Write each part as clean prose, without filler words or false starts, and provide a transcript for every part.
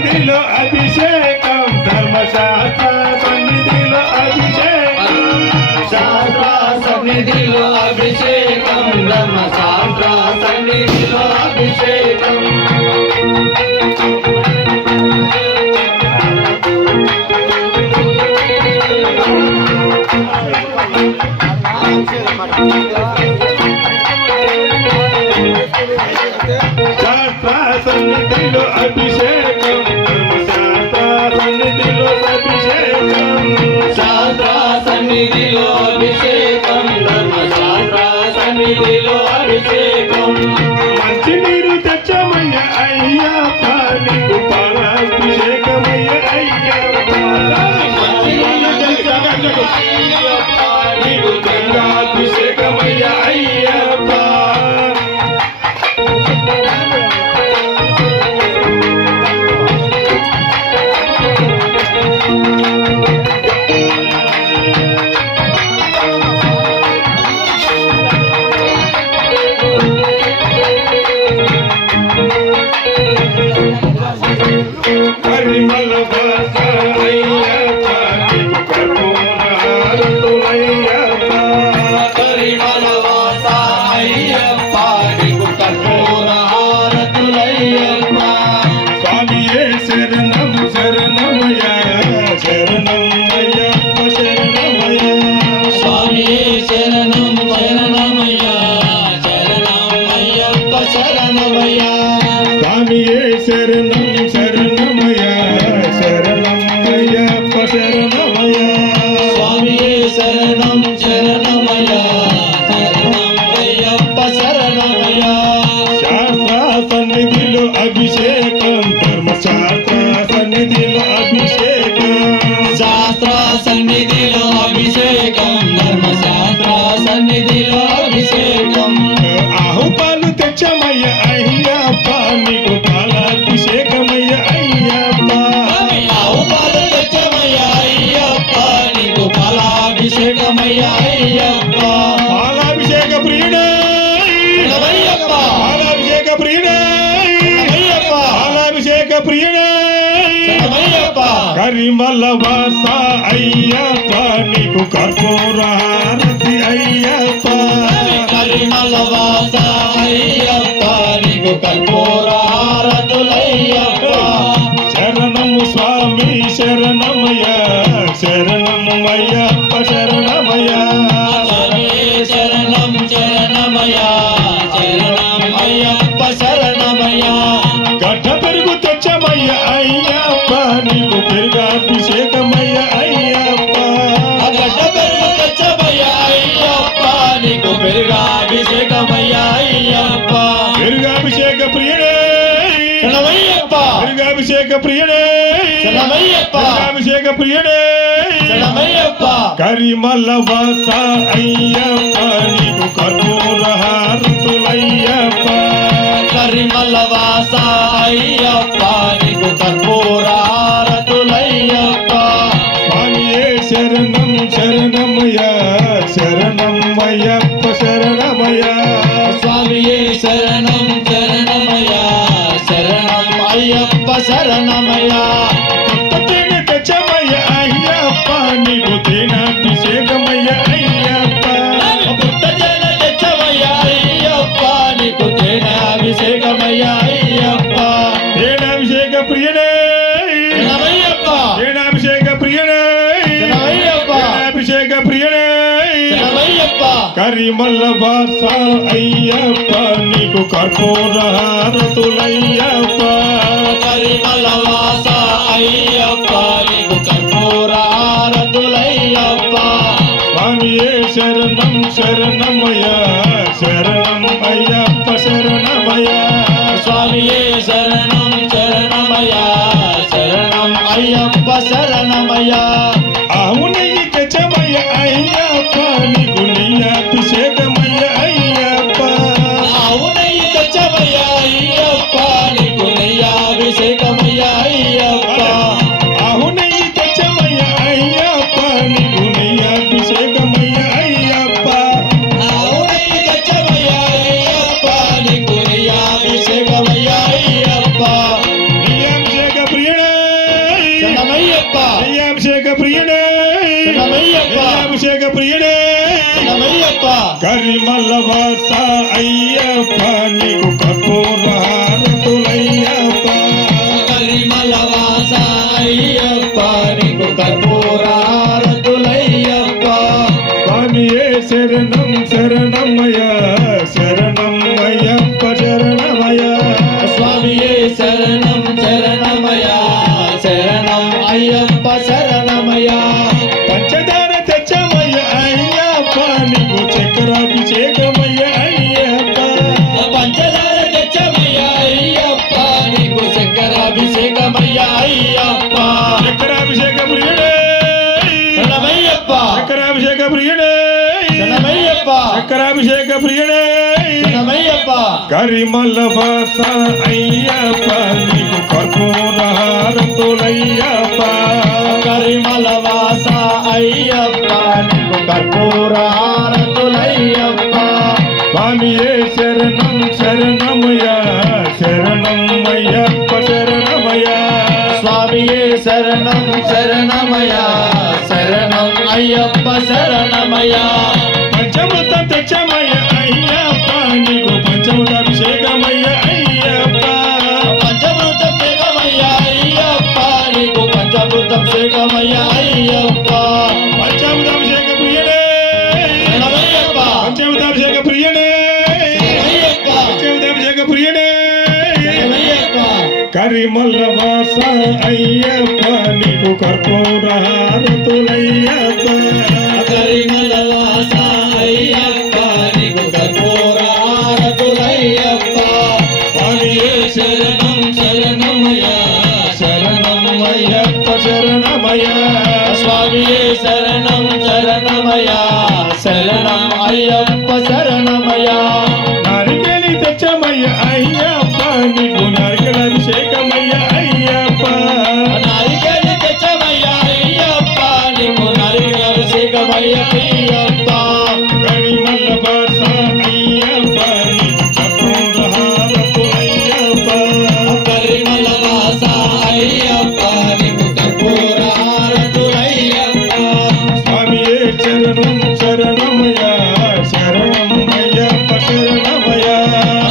సన్నిధిలో అభిషేకం ధర్మశాస్త్ర సన్నిధిలో అభిషేకం శాస్త్ర సన్నిధిలో అభిషేకం ధర్మశాస్త్ర సన్నిధిలో అభిషేకం శాస్త్ర సన్నిధిలో అభిషేకం ధర్మశాస్త్ర సన్నిధిలో అభిషేకం శాస్త్ర సన్నిధిలో అభిషేకం ధర్మశాస్త్ర సన్నిధిలో అభిషేకం మంచి నీరు తెచ్చమయ్య అయ్యప్ప నీకు పాలాభిషేకమయ్య అయ్యప్ప మంచి నీరు తెచ్చమయ్య అయ్యప్ప నీకు గంగాభిషేకమయ్య అయ్యప్ప పరిమళ వాస అయ్యప్ప నీకు కర్పూరారతులయ్యప్ప పరిమళ వాస అయ్యప్ప నీకు కర్పూర హారతులయ్యప్ప స్వామియే శరణం శరణమయ్య శరణం అయ్యప్ప శరణమయ్య స్వామియే శరణం శరణమయ్య శరణం అయ్యప్ప శరణమయ్య స్వామియే శరణం శరణమయ్య శరణం అయ్యప్ప శరణమయ్య స్వామియే శరణం శరణమయ్య శరణం అయ్యప్ప శరణమయ్య శాస్త్ర సన్నిధిలో అభిషేకం ధర్మశాస్త్ర సన్నిధిలో అభిషేకం శాస్త్ర సన్నిధిలో అభిషేకం ధర్మశాస్త్ర సన్నిధిలో అభిషేకం ఆహుపాలు తెచ్చమయ్య అయ్యప్ప నీకు పాలాభిషేకమయ్య అయ్యప్ప ఆవు పాలు తెచ్చమయ్య అయ్యప్ప నీకు ఫలాభిషేకమయ్య అయ్యప్ప పాలాభిషేక ప్రియుడే శరణమయ్యప్ప పాలాభిషేక ప్రియుడే శరణమయ్యప్ప పాలాభిషేక ప్రియుడే శరణమయ్యప్ప కరిమల వాస అయ్యప్ప నీకు కర్పూరహారతి అయ్యప్ప కరిమల వాస అయ్యప్ప నీకు కర్పూర హారతులయ్యప్ప శరణము స్వామి శరణమయ్య శరణము అయ్యప్ప శరణమయ్య శరణం శరణమయ్య శరణం అయ్యప్ప శరణమయ్య గడ్డ పెరుగు తెచ్చమయ్య అయ్యప్ప నీకు పెరుగాభిషేకమయ్య అయ్యప్ప గడ్డ పెరుగు తెచ్చమయ్య అయ్యప్ప నీకు పెరుగాభిషేకమయ్య అయ్యప్ప పెరుగాభిషేక ప్రియుడే శరణమయ్యప్ప పెరుగాభిషేక ప్రియుడే శరణమయ్యప్ప పెరుగాభిషేక ప్రియుడే శరణమయ్యప్ప కరిమల వాస అయ్యప్ప నీకు కర్పూరహారతులయ్యప్ప కరిమల వాస అయ్యప్ప నీకు కర్పూర హారతులయ్యప్ప స్వామియే శరణం శరణమయ్య శరణం అయ్యప్ప శరణమయ్య స్వామియే శరణం శరణమయ్య శరణం అయ్యప్ప శరణమయ్య తేనె తెచ్చమయ్య అయ్యప్ప నీకు తేనాభిషేకమయ్య అయ్యప్ప పుట్ట జన తెచ్చమయ్య అయ్యప్ప నీకు తేనాభిషేకమయ్య అయ్యప్ప తేనాభిషేక ప్రియుడే శరణమయ్యప్ప తేనాభిషేక ప్రియుడే శరణమయ్యప్ప తేనాభిషేక ప్రియుడే శరణమయ్యప్ప కరిమల్ల వాస అయ్యప్ప నీకు కర్పూరహారతులయ్యప్ప కరిమల వాస అయ్యప్ప నీకు కర్పూర హారతులయ్యప్ప స్వామియే శరణం శరణమయ్య శరణం అయ్యప్ప శరణమయ్య స్వామియే శరణం శరణమయ్య శరణం అయ్యప్ప శరణమయ్య అవునయ్య తెచ్చమయ్య అయ్యప్ప నీకు నెయ్యాభిషేకమయ్య అయ్యప్ప అవునయ్య తెచ్చమయ్య అయ్యప్ప నీకు నెయ్యాభిషేకమయ్య అయ్యప్ప అవునయ్య తెచ్చమయ్య అయ్యప్ప నీకు నెయ్యాభిషేకమయ్య అయ్యప్ప అవునయ్య తెచ్చమయ్య అయ్యప్ప నీకు నెయ్యాభిషేకమయ్య అయ్యప్ప నెయ్యాభిషేక ప్రియుడే వాస అయ్యప్ప నీకు కర్పూర హారతులయ్యప్ప కరిమల వాస అయ్యప్ప నీకు కర్పూరారతులయ్యప్ప స్వామియే శరణం శరణమయ్య శరణం అయ్యప్ప శరణమయ్య స్వామియే శరణం శరణమయ శరణం అయ్యప్ప శరణమయ పంచదార తెచ్చమయ్య అయ్యప్ప నీకు చక్రాభిషేకమయ్య అయ్యప్ప పంచదార తెచ్చమయ్య అయ్యప్ప నీకు చక్కెరాభిషేకమయ్య అయ్యప్ప చక్రాభిషేక ప్రియుడే శరణమయ్యప్ప చక్రాభిషేక ప్రియుడే శరణమయ్యప్ప చక్రాభిషేక ప్రియుడే శరణమయ్యప్ప కరిమల వాస అయ్యప్ప నీకు కర్పూర హారతులయ్యప్ప కరిమల వాస అయ్యప్ప నీకు కర్పూరారతులయ్యప్ప స్వామియే శరణం శరణమయ శరణం అయ్యప్ప శరణమయ స్వామియే శరణం శరణమయ శరణం అయ్యప్ప శరణమయ పంచమృతం తెచ్చమయ్య అయ్యప్ప నీకు పంచమృతాభిషేకమయ్య అయ్యప్ప పంచమృతం శేఖమయ్య అయ్యప్ప నీకు పంచమృతం శేఖమయ్య అయ్యప్ప పంచామృతాభిషేక ప్రియుడే శరణమయ్యప్ప పంచామృతాభిషేక ప్రియుడే శరణమయ్యప్ప పంచామృతాభిషేక ప్రియుడే శరణమయ్యప్ప కరిమల్ల వాస అయ్యప్ప నీకు కర్పూర హారతులయ్యప్ప కరిమల వాస అయ్యప్ప నీకు కర్పూరారతులయ్యప్ప స్వామియే శరణం శరణమయ శరణం అయ్యప్ప శరణమయ స్వామియే శరణం శరణమయ శరణం అయ్యప్ప శరణమయ నారికేలి తెచ్చమయ్య అయ్యప్ప నీకు నారికలాభిషేకమయ్య అయ్యప్ప నారికేలి తెచ్చమయ్య అయ్యప్ప నీకు నారికేలాభిషేకమయ్య అయ్యప్ప కరిమల్ల వాస అయ్యప్ప నీకు కర్పూర హారతులయ్యప్ప కరిమల వాస అయ్యప్ప నీకు కర్పూరారతులయ్యప్ప స్వామియే శరణం శరణమయ శరణం అయ్యప్ప శరణమయ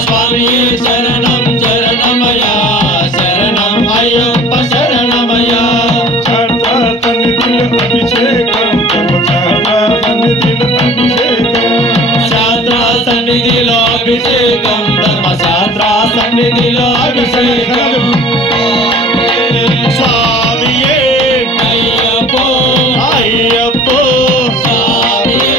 స్వామియే శరణం శరణమయ శరణం అయ్యప్ప శరణమయ శారదా సన్నిధిలో అభిషేకం శారదా సన్నిధిలో అభిషేకం శాస్త్ర సన్నిధిలో అభిషేకం ధర్మశాస్త్ర సన్నిధిలో అభిషేకం స్వామియే అయ్యప్పో అయ్యప్పో స్వామియే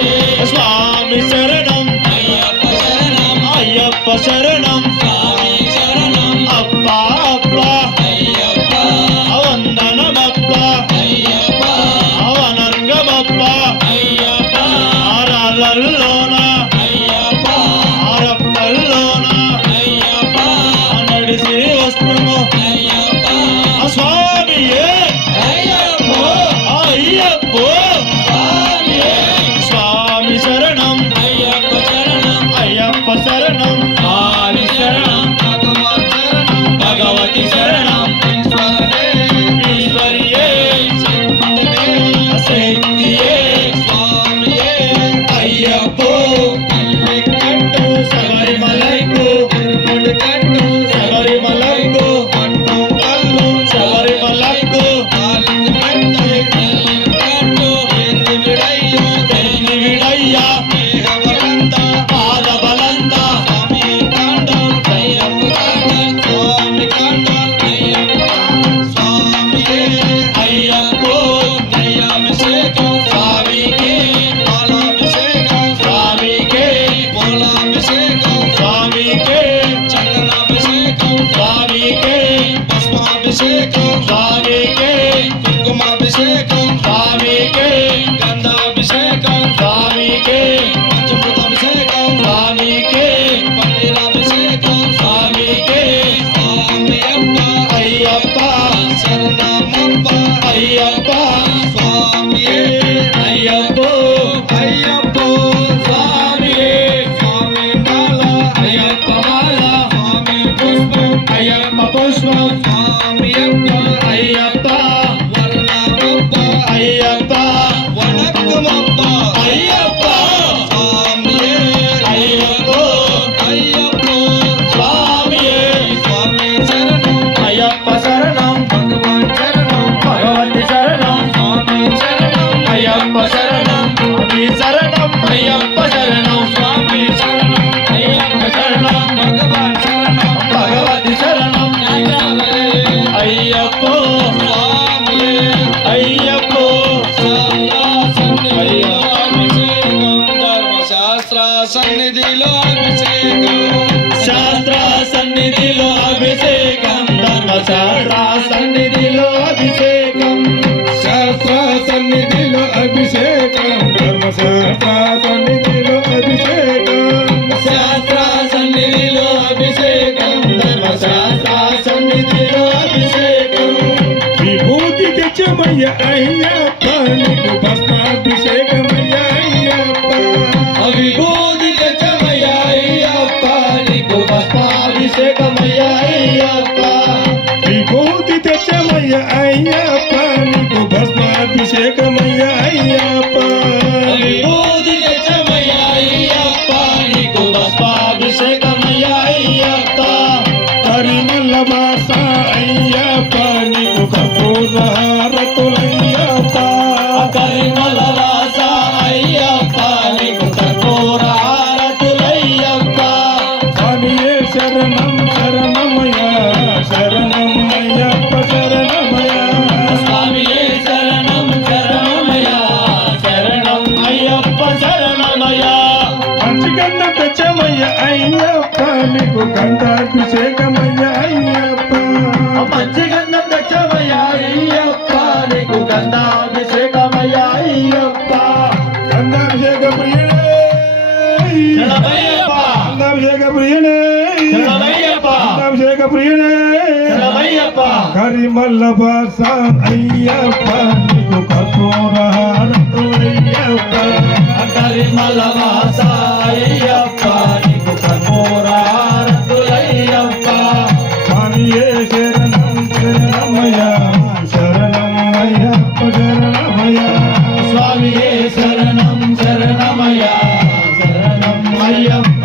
స్వామి శరణం అయ్యప్ప శరణం అయ్యప్ప శరణం స్వామి శరణం అప్ప అప్ప అయ్యప్ప వందనమప్ప అయ్యప్ప అవనర్గమప్ప అయ్యప్ప ఆరాలల్లోన అయ్యప్ప ఆరప్పల్లోన అయ్యప్ప నడిసి వస్తుము అయ్యప్ప స్వామియే అయ్యప్పో అయ్యప్పో స్వామియే స్వామి శరణం అయ్యప్ప శరణం అయ్యప్ప శరణం స్వామి శరణం భగవతి శరణం ఈశ్వరియే శక్తియే స్వామియే అయ్యప్పో కట్టు శబరిమలైకు కట్టు శబరిమలైకు కల్లు శబరిమలైకు విడయ్యా పాదబలంద అయ్యప్పో అభిషేకం స్వామికి స్వామికి పూలాభిషేకం స్వామికి చందనాభిషేకం స్వామికి భస్మాభిషేకం స్వామికి కుంకుమాభిషేకం స్వామికి గంధాభిషేకం స్వామికి పంచమృతాభిషేకం స్వామికి పన్నీరాభిషేకం స్వామికి స్వామియప్ప అయ్యప్ప శరణమప్ప అయ్యప్ప స్వామియే అయ్యప్పో అయ్యప్పో స్వామియే స్వామి మాల అయ్యప్ప మాల స్వామి పుష్పం అయ్యప్ప పుష్పం స్వామియప్ప అయ్యప్ప వర్ణమప్ప అయ్యప్ప వణక్కమప్ప అయ్యప్ప స్వామియే అయ్యప్ప నీకు అభిషేకం విభూతి తెచ్చమయ్య అయ్యప్ప నీకు భస్మాభిషేకమయ్య అయ్యప్ప విభూతి తెచ్చమయ్యా అయ్యప్ప నీకు భస్మాభిషేకమయ్యా అయ్యప్ప విభూతి తెచ్చమయ్య అయ్యప్ప నీకు భస్మాభిషేకమయ్య అయ్యప్ప విభూతి తెచ్చమయ్యా అయ్యప్ప నీకు భస్మాభిషేకమయ్యా అయ్యప్ప కరిమల్ల వాస అయ్యప్ప నీకు కపూరహారతులయ్యప్ప కరిమల వాస అయ్యప్ప నీకు కర్పూర హారతులయ్యప్ప స్వామియే శరణం శరణమయ్య శరణం అయ్యప్ప శరణమయ్య స్వామియే శరణం శరణమయ్యా శరణం అయ్యప్ప శరణమయ్యా పంచగంధ తెచ్చమయ్య అయ్యప్ప నీకు గంధాభిషేకమయ్య అయ్యప్ప పంచగంధం తెచ్చమయ్యా అయ్యప్ప నీకు గంధాభిషేకమయ్యా అయ్యప్ప గంధాభిషేక ప్రియనే శరణమయ్యప్ప గంధాభిషేక ప్రియనే శరణమయ్యప్ప గంధాభిషేక ప్రియనే శరణమయ్యప్ప కరిమల్ల వాస అయ్యప్ప నీకు కపూరహారతులయ్యప్ప కరిమల వాస అయ్యప్ప నీకు కర్పూర హారతులయ్యప్ప స్వామియే శరణం శరణమయ్య శరణం అయ్యప్ప శరణమయ్య స్వామియే శరణం శరణమయ్యా శరణం అయ్యప్ప